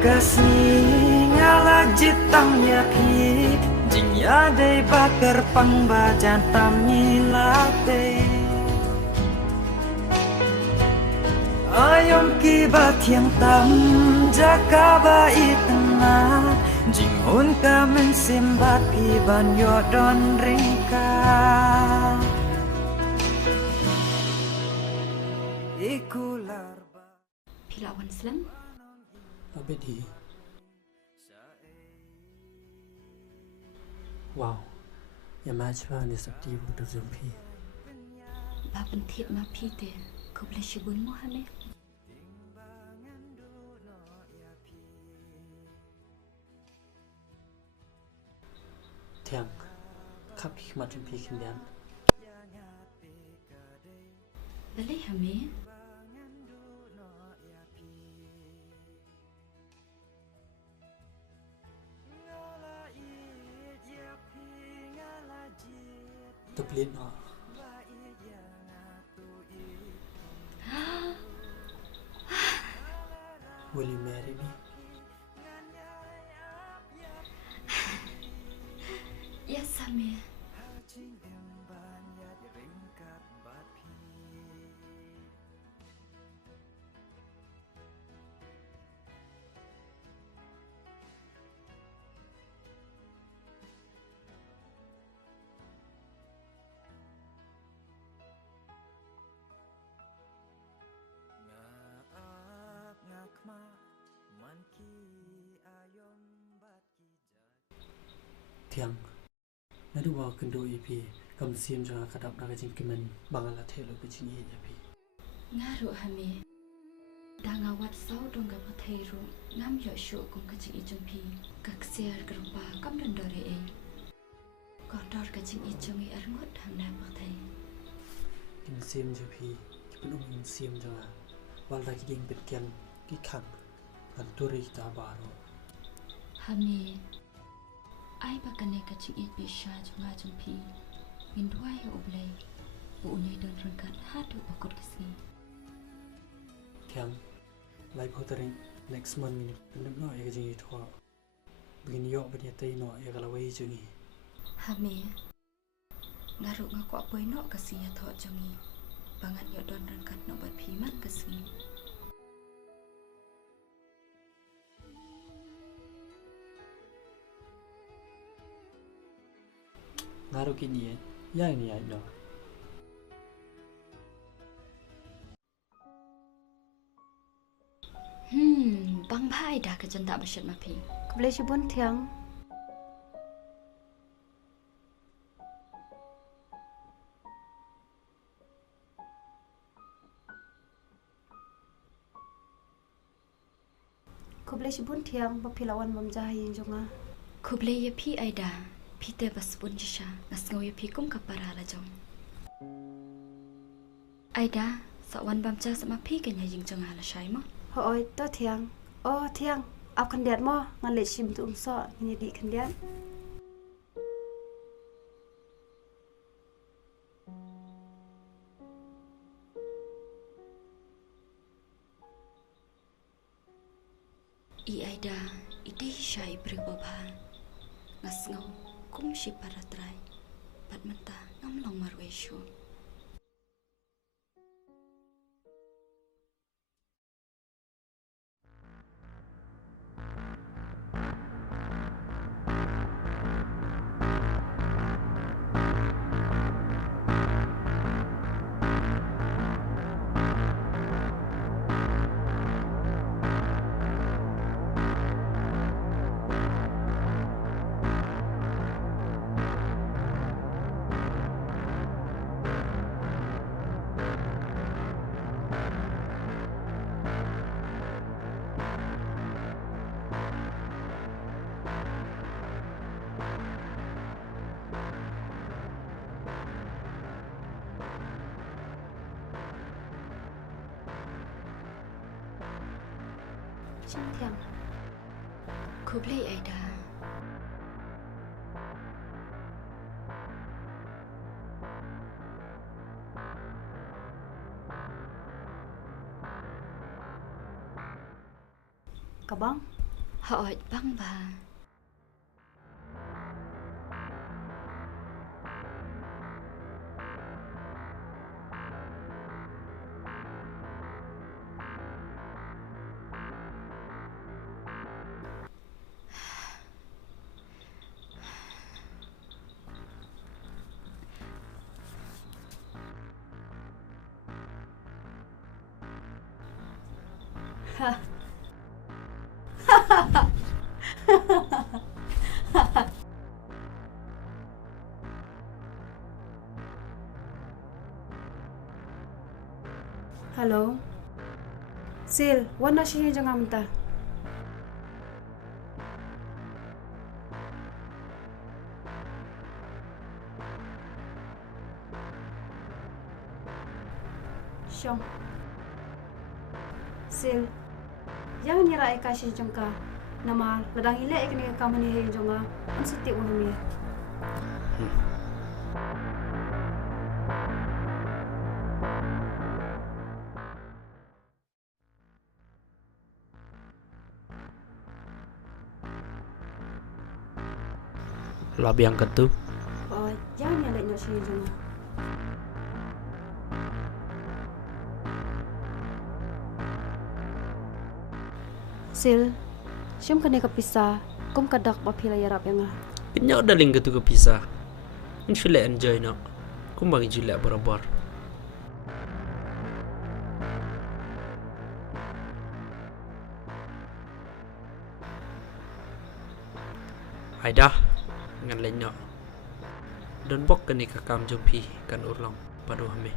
kasih ngalah jitangnya pi jinya dei bakar pangbajan tamilate ayom kibat yang tam jaka bai tenang jinghun ka mensimbat kiban yodon ringka ikular Pilawan Slam Abedi. Wow, ya macam ni sabti untuk zumpi. Bapen thiet ma phi te ko ble shibun mo hane Tiang, kap hikmat zumpi kendian. bale hame Teplit no. Will you marry me? Yes hame Tiang, nadu wa kendo ipi kam siam jangan kadap naga jingkiman bangala thelo kucing i api. ngaru hame da ngawat sau dong ga pathai ru ngam yo shu kum ka ching ijum phi kak siar grupa kam dan dore e ko dor ka ching ijum i arngot ham na pathai Kim siam jupi, kipun siam jangan. Wal lagi ding petkian kikang, anturi kita baru. hame ai ba kane ka ching i pi sha junga jum phi min duai ho oblei bu unai don rangkat hatu bakut kesi Tiang, lai potering next month ni pendem no ya jingi thwa. Begini yo benia tei no ya galawai jungi. hame ngaru ngaku apoi no kasi ya tho jungi bangan yo don rangkat no bat phi man kasi Ngaruh kini ya ini no. bang bhai dah ka janta bashat ma phi ko ble shibun thiang ko ble shibun thiang ba pilawan bam jahi jonga Kuble ya phi aida phi te bas pun jisha ngasngau ya phi kum kapara la jong aida sawan bam cha sama phi kanya jing jong hala shai mo ho oi to thiang o thiang ap khandiat mo ngan le shim tu so ni di khandiat I aida ide shai pribobha ngasngau kum shi paratrai pat menta ngam long marwe shu Chin thiang Kuble aida kabang Hỏi băng bà. Hello. Sil, wana siya jangan minta. Syong. Sil, jangan nira eka siya jangka. Nama ladang ile ek ni kamu ni hei jonga. An seti ulumia. Lobby yang ketu. Oh, jangan nyalek no siya jonga. Sil, syam kene kepisah. Kum kadak papila yarap yang ah. Pinya udah ling ketu kepisah. Inshallah enjoy nak. Kum bagi jilak barabar. Aida, ngan lenyok. Don bok kani kakam jumpi kan urlong padu hame.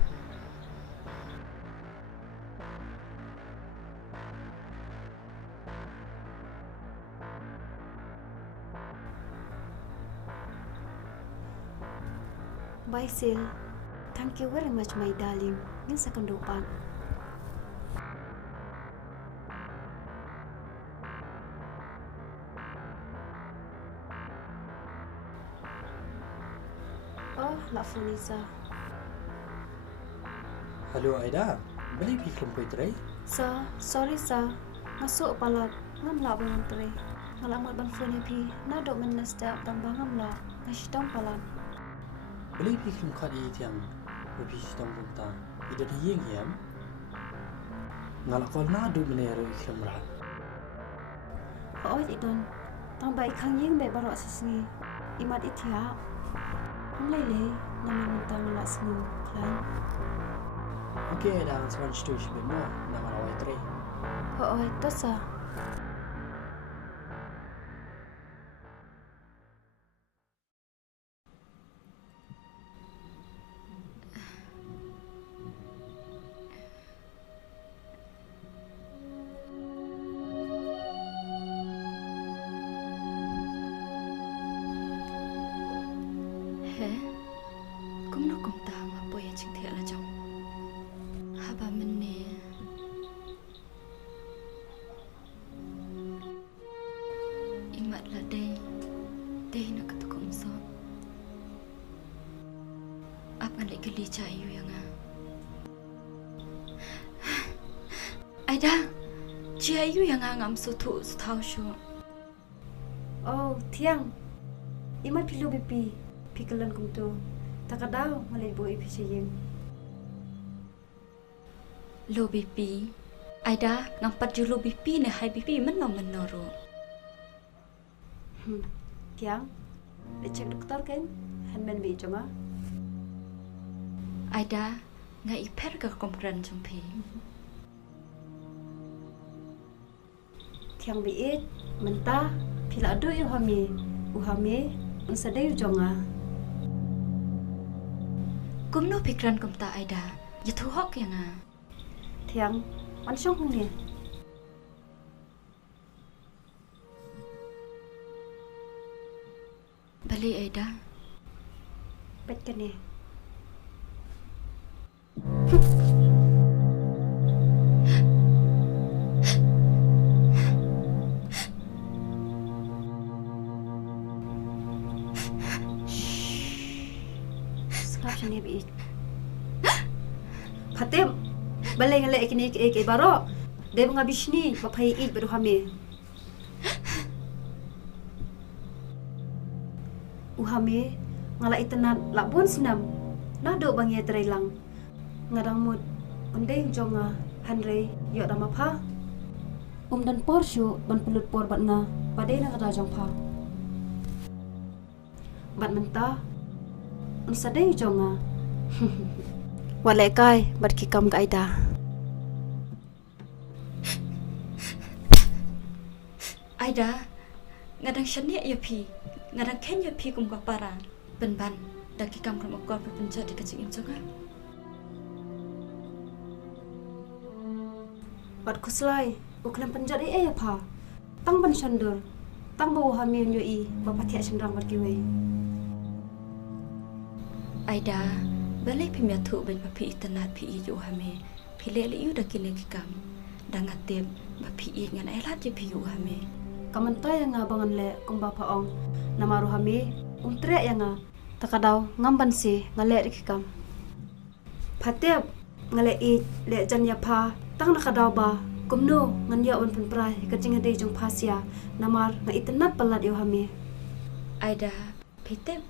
Bye, Sil. Thank you very much, my darling. Yung sa kandupan. Oh, La Funisa. Halo Aida, balik pikir poitrai. Sa, sorry sa. Masuk palat. Ngam la bang tre. Ngalamat ban funi pi. Na dok men nasta tambah ngam la. Ngasitang palat. Balik pikir kadi tiang. Lebih sistem punta. Ida diyeng yam. Ngalakol na do menero ikram rat. Oh, idon. Tambah ikang yeng be baro asasni. Imat itia. Lele, naman minta ngalak senu. Klan. Okey, dah sewan situasi benar. Nama lawai tre. Oh, itu sa. Cũng nó cũng ta mà bồi chính thiện là chồng. Haba mình nè. Imat là đây. Đây nó cái cũng sốt. Áp ngăn lại cái ly chai yêu yang à. Aida, chị yêu yang à ngắm số thụ số thao số. Oh, tiang. Imat pilu bipi. Pikalan kum tu. Takadaw malit bo ipisayim. Low BP. Aida, ngampat ju low BP ne high BP menoro. Tiang. Dicek dokter kan? Handman bi cuma. Aida, ngai iper ka kompren jumpi. Tiang biit mentah pila adu uhami unsadai jonga. Kum no pikran kum ta Aida. Jatuh hok yang ah. Tiang, man syong hong ni. Bali Aida. Bet kan ni. Sekarang ni biit. Khatim. Balay ngalai kini ke baro. Dia menghabis ni bapai id beru hamil. Uhame ngala itenat labun senam. Nado bang ye terailang. Ngadang mud undai jonga hanrei yo dama pha. Dan porsyo ban pelut por bat nga padai na kada jong pha. Bat menta un sadai jonga. Walai kai bat kikam ka Aida. Aida, ngadang shania ya pi, ngadang ken ya pi kum kapara. Ben daki kam kram okor penjat di kecing jonga. Bat kuslai uklam penjat ya pha. Tang ban shandur. Tang bawa hamil yoi bapak tiak sendang bat kiwei. Aida, balai pi miatu ben papi itenat pi yu hame. Pi lele yu daki lagi kam. Dangatip papi i ngan elat je pi yu hame. Kamantoy nga bangan le kung bapa ong namaru hami tre yang nga takadaw ngamban si ngale rikikam. Patep ngale I le jan ya pha tang nakadaw ba kumno ngan ya on penprai kacing ade jong pasia namar nga itenat palat yo hami. Aida, pitep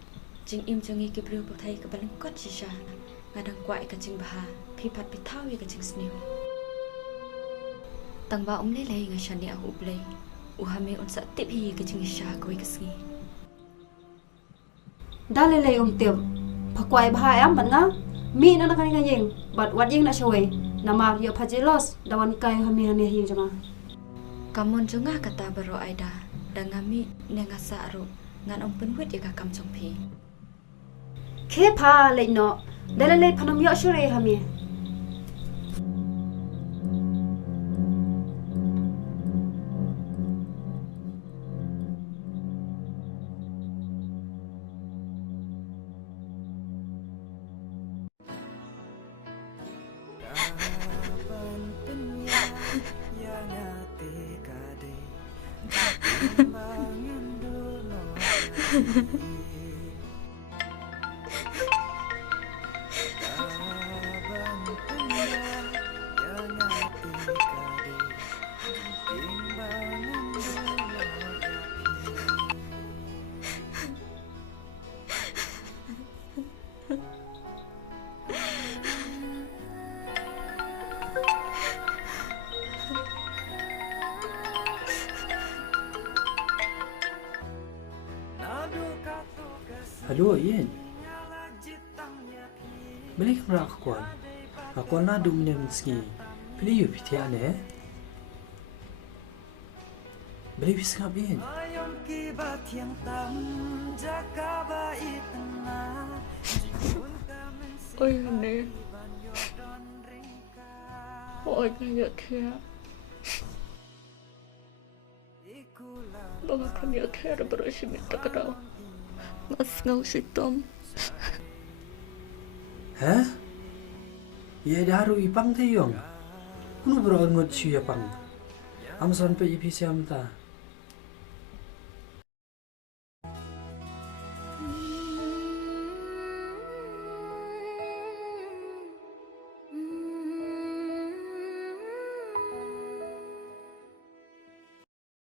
jing im jongi ki bru pathai ka balengkot sisa. Ngadang kwai kacing baha, pipat pitau ya kacing sniu. Tang ba umle lai nga shani aku ublay. Uhame on sa tip hi kacing isya koi kasngi. Dalele tip pakwai baha am ban nga mi na nakani ngayeng bat wat yeng na shawai namar yo pajelos dawan kai hami hane hi jonga. Kamon jonga kata baro Aida, dangami nengasa aru ngan om penwet ya kakam jongpi. Ke pha le no dalele phanam yo shure hami. Kapan yang hati kade bangun dulu Kapan yang hati kade timbangan dulu Halo, Ian. Balik kamera akuan. Akuan na dumne meski. Pilih yu piti ane. Balik pisngap Ian. Ayam kibat yang tam jaga baik tenang. Ôi nè, ôi cái kia, bang kan ya kia ada berusia minta kedau, mas ngau sitom. Hah? Ia daru ipang tayong. Kuno beron ngot siya pang. Am sampai ipi siam ta.